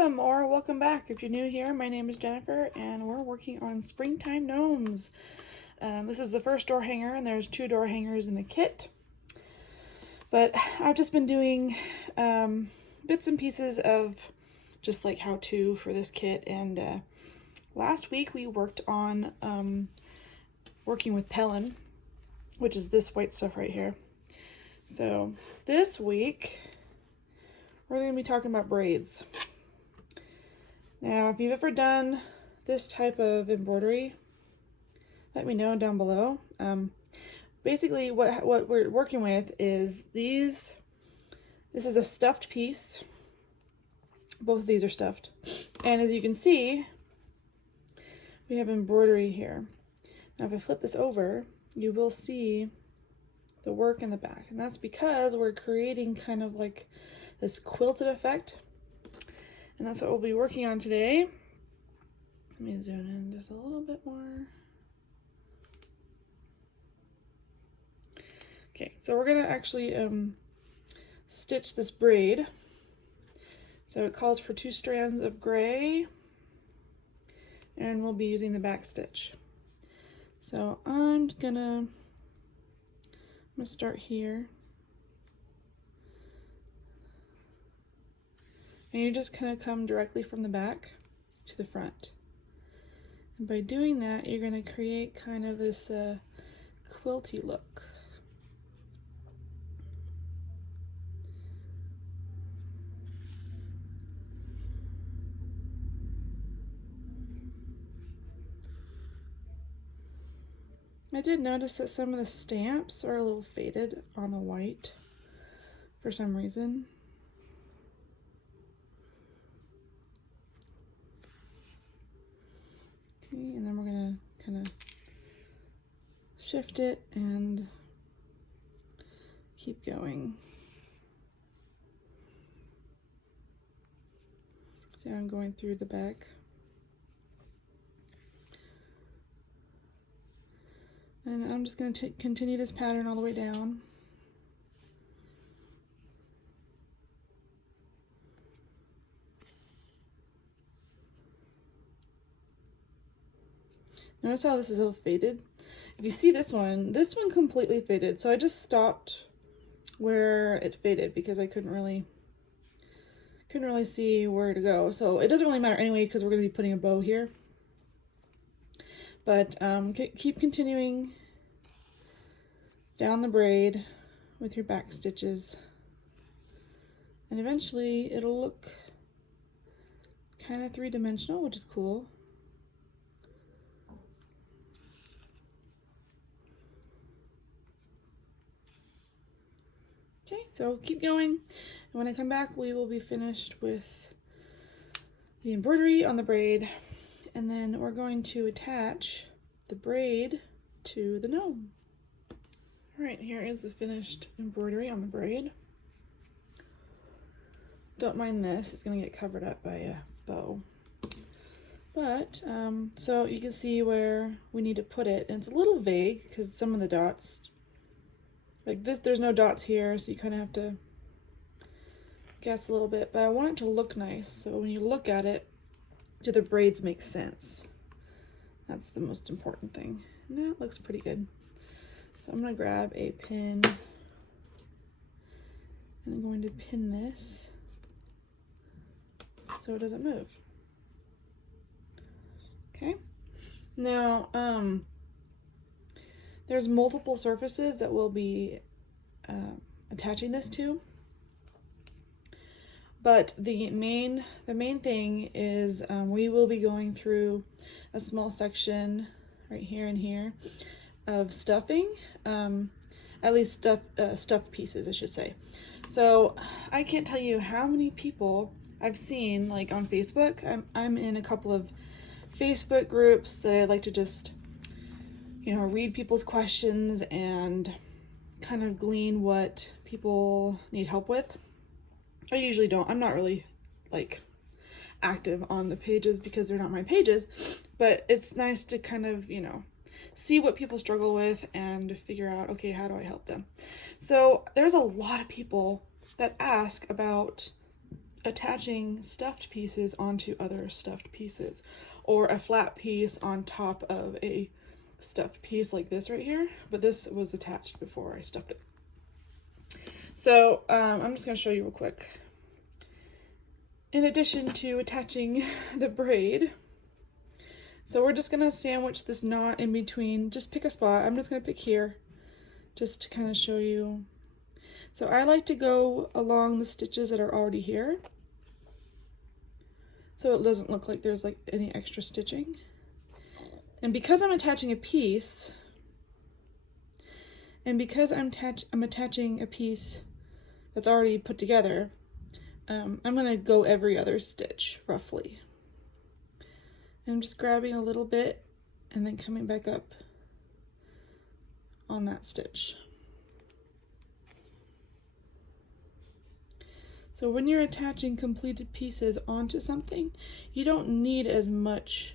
Welcome or welcome back. If you're new here, my name is Jennifer and we're working on springtime gnomes. This is the first door hanger and there's 2 door hangers in the kit. But I've just been doing bits and pieces of just like how-to for this kit, and last week we worked on working with Pellin, which is this white stuff right here. So this week we're going to be talking about braids. Now, if you've ever done this type of embroidery, let me know down below. Basically, what we're working with is these. This is a stuffed piece. Both of these are stuffed. And as you can see, we have embroidery here. Now, if I flip this over, you will see the work in the back. And that's because we're creating kind of like this quilted effect. And that's what we'll be working on today. Let me zoom in just a little bit more. Okay, so we're gonna actually stitch this braid. So it calls for 2 strands of gray, and we'll be using the back stitch. So I'm gonna start here. And you're just gonna come directly from the back to the front. And by doing that, you're gonna create kind of this quilty look. I did notice that some of the stamps are a little faded on the white for some reason. Okay, and then we're gonna kind of shift it and keep going. So I'm going through the back. And I'm just going to continue this pattern all the way down. Notice how this is all faded. If you see this one completely faded. So I just stopped where it faded because I couldn't really see where to go. So it doesn't really matter anyway because we're going to be putting a bow here. But keep continuing down the braid with your back stitches, and eventually it'll look kind of 3-dimensional, which is cool. Okay, so keep going, and when I come back we will be finished with the embroidery on the braid, and then we're going to attach the braid to the gnome. All right, here is the finished embroidery on the braid. Don't mind this, it's gonna get covered up by a bow. But, so you can see where we need to put it, and it's a little vague because some of the dots, like this, there's no dots here, so you kind of have to guess a little bit, but I want it to look nice, so when you look at it, do the braids make sense? That's the most important thing. And that looks pretty good. So I'm gonna grab a pin and I'm going to pin this so it doesn't move. Okay. Now, there's multiple surfaces that we'll be attaching this to. But the main thing is we will be going through a small section right here and here of stuffing, at least stuffed pieces, I should say. So I can't tell you how many people I've seen like on Facebook. I'm in a couple of Facebook groups that I like to just, you know, read people's questions and kind of glean what people need help with. I usually don't. I'm not really like active on the pages because they're not my pages, but it's nice to kind of, you know, see what people struggle with and figure out, okay, how do I help them? So there's a lot of people that ask about attaching stuffed pieces onto other stuffed pieces, or a flat piece on top of a stuffed piece like this right here, but this was attached before I stuffed it. So I'm just going to show you real quick. In addition to attaching the braid, so we're just going to sandwich this knot in between. Just pick a spot. I'm just going to pick here just to kind of show you. So I like to go along the stitches that are already here, so it doesn't look like there's like any extra stitching. And because I'm attaching a piece, and because I'm attaching a piece that's already put together, I'm going to go every other stitch roughly. And I'm just grabbing a little bit and then coming back up on that stitch. So when you're attaching completed pieces onto something, you don't need as much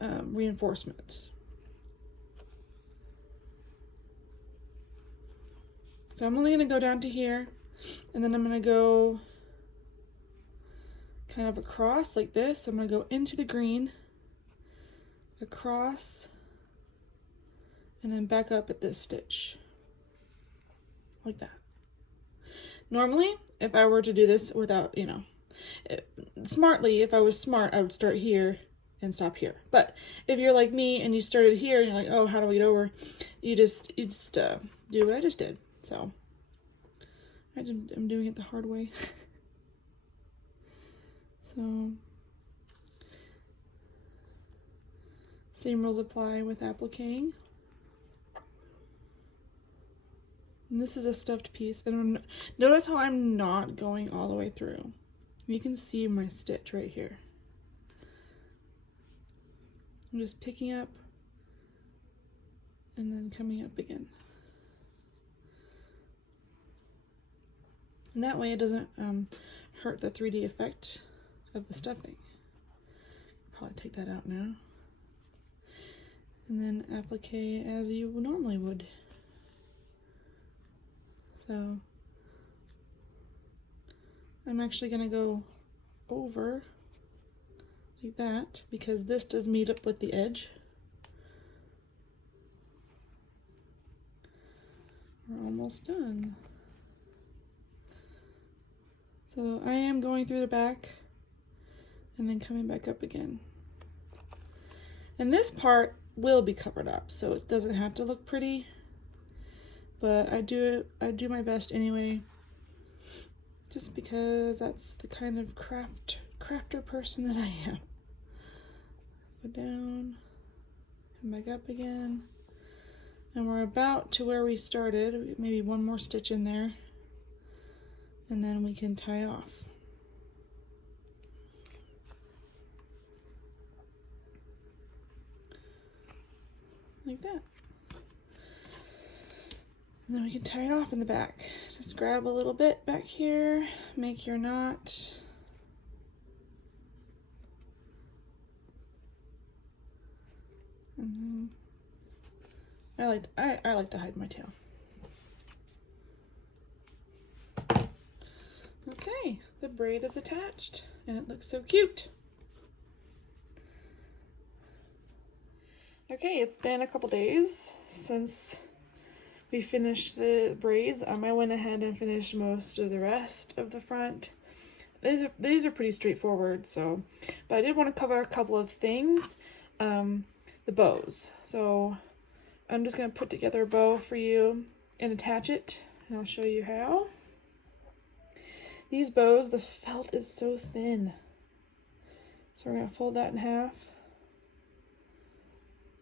reinforcement. So I'm only going to go down to here, and then I'm going to go kind of across like this. I'm going to go into the green, across, and then back up at this stitch, like that. Normally, if I were to do this without, you know, smartly, if I was smart, I would start here and stop here. But if you're like me and you started here and you're like, oh, how do we get over? You just do what I just did. So I'm doing it the hard way. So same rules apply with appliquing. And this is a stuffed piece, and notice how I'm not going all the way through. You can see my stitch right here. I'm just picking up and then coming up again. And that way it doesn't hurt the 3D effect of the stuffing. Probably take that out now. And then applique as you normally would. So I'm actually going to go over like that because this does meet up with the edge. We're almost done. So I am going through the back and then coming back up again. And this part will be covered up, so it doesn't have to look pretty, but I do my best anyway, just because that's the kind of crafter person that I am. Go down, come back up again, and we're about to where we started. Maybe one more stitch in there, and then we can tie off. Like that. And then we can tie it off in the back. Just grab a little bit back here, make your knot. And then I like to hide my tail. Okay, the braid is attached and it looks so cute. Okay, it's been a couple days since we finished the braids. I went ahead and finished most of the rest of the front. These are pretty straightforward, so, but I did want to cover a couple of things. The bows. So I'm just going to put together a bow for you and attach it, and I'll show you how. These bows, the felt is so thin. So we're going to fold that in half.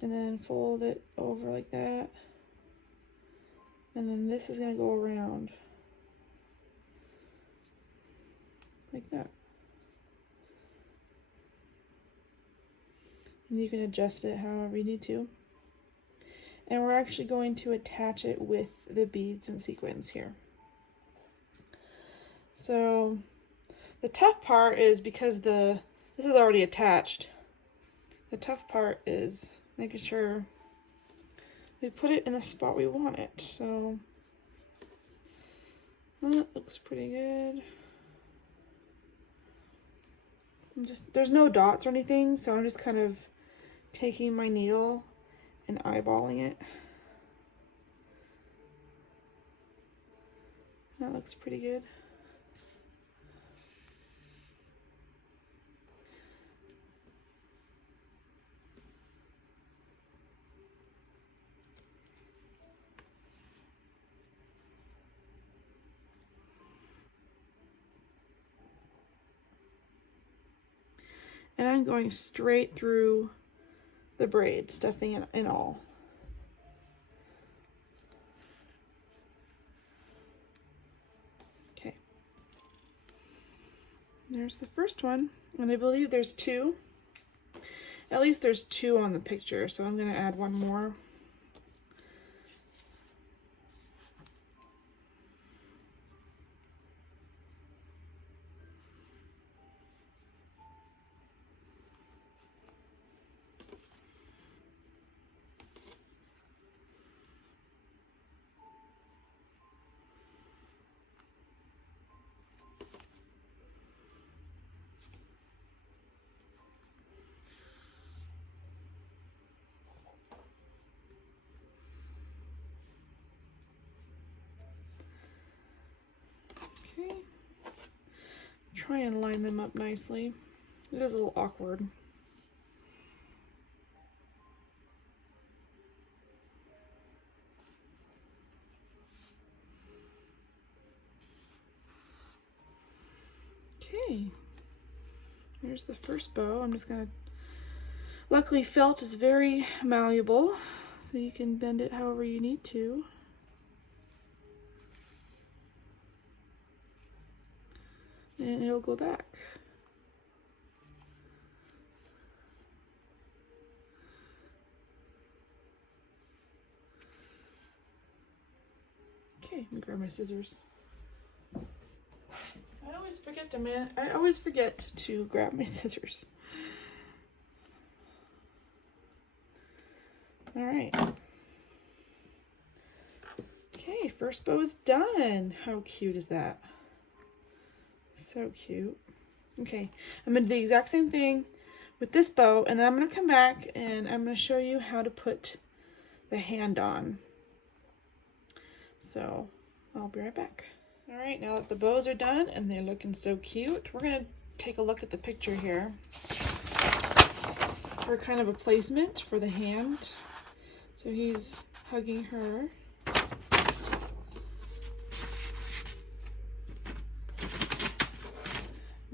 And then fold it over like that. And then this is going to go around. Like that. And you can adjust it however you need to. And we're actually going to attach it with the beads and sequins here. So the tough part is because this is already attached. The tough part is making sure we put it in the spot we want it. So that looks pretty good. there's no dots or anything, so I'm just kind of taking my needle and eyeballing it. That looks pretty good. And I'm going straight through the braid, stuffing it in all. Okay. There's the first one, and I believe there's two. At least there's two on the picture, so I'm going to add one more. Okay. Try and line them up nicely. It is a little awkward. Okay. There's the first bow. I'm just gonna, luckily felt is very malleable, so you can bend it however you need to. And it'll go back. Okay, let me grab my scissors. I always forget to grab my scissors. All right. Okay, first bow is done. How cute is that? So cute. Okay, I'm gonna do the exact same thing with this bow, and then I'm gonna come back and I'm gonna show you how to put the hand on. So I'll be right back. All right, now that the bows are done and they're looking so cute, we're gonna take a look at the picture here for kind of a placement for the hand. So he's hugging her.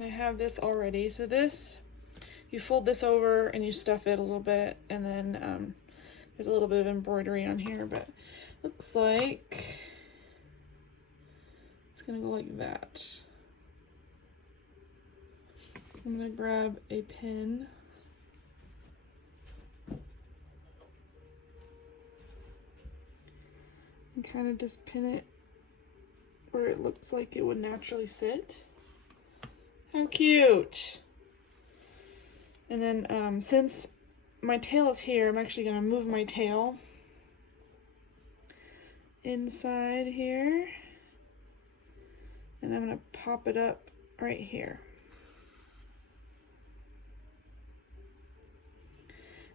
I have this already. So this, you fold this over and you stuff it a little bit, and then there's a little bit of embroidery on here, but looks like it's gonna go like that. I'm gonna grab a pin. And kind of just pin it where it looks like it would naturally sit. How cute! And then since my tail is here, I'm actually going to move my tail inside here, and I'm going to pop it up right here.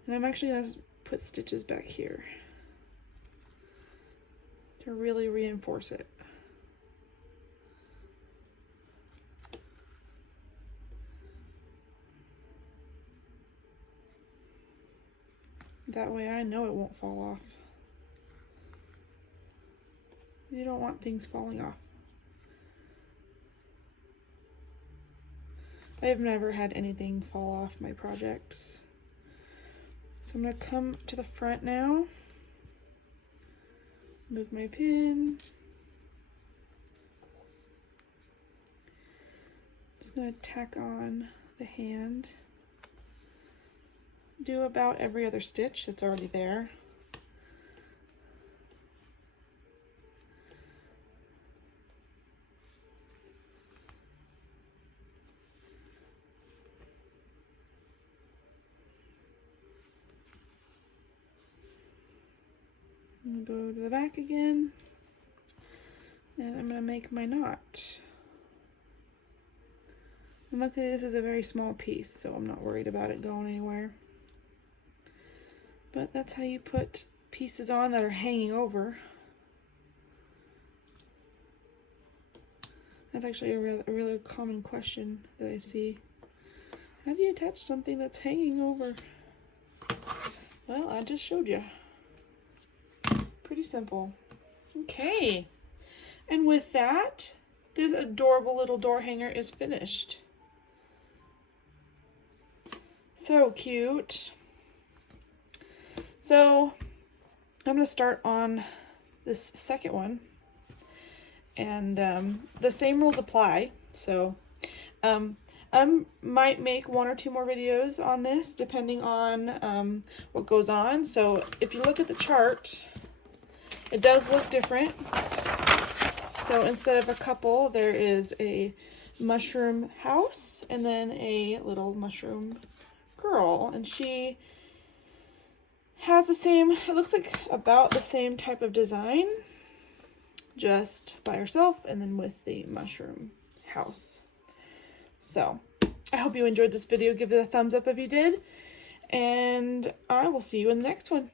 And I'm actually going to put stitches back here to really reinforce it. That way I know it won't fall off. You don't want things falling off. I have never had anything fall off my projects. So I'm going to come to the front now, move my pin. I'm just going to tack on the hand. Do about every other stitch that's already there. I'm going to go to the back again, and I'm going to make my knot. And luckily this is a very small piece, so I'm not worried about it going anywhere. But that's how you put pieces on that are hanging over. That's actually a really common question that I see. How do you attach something that's hanging over? Well, I just showed you. Pretty simple. Okay. And with that, this adorable little door hanger is finished. So cute. So I'm going to start on this second one. And the same rules apply. So I might make 1 or 2 more videos on this depending on what goes on. So if you look at the chart, it does look different. So instead of a couple, there is a mushroom house and then a little mushroom girl. And she has the same, it looks like about the same type of design, just by herself and then with the mushroom house. So I hope you enjoyed this video. Give it a thumbs up if you did. And I will see you in the next one.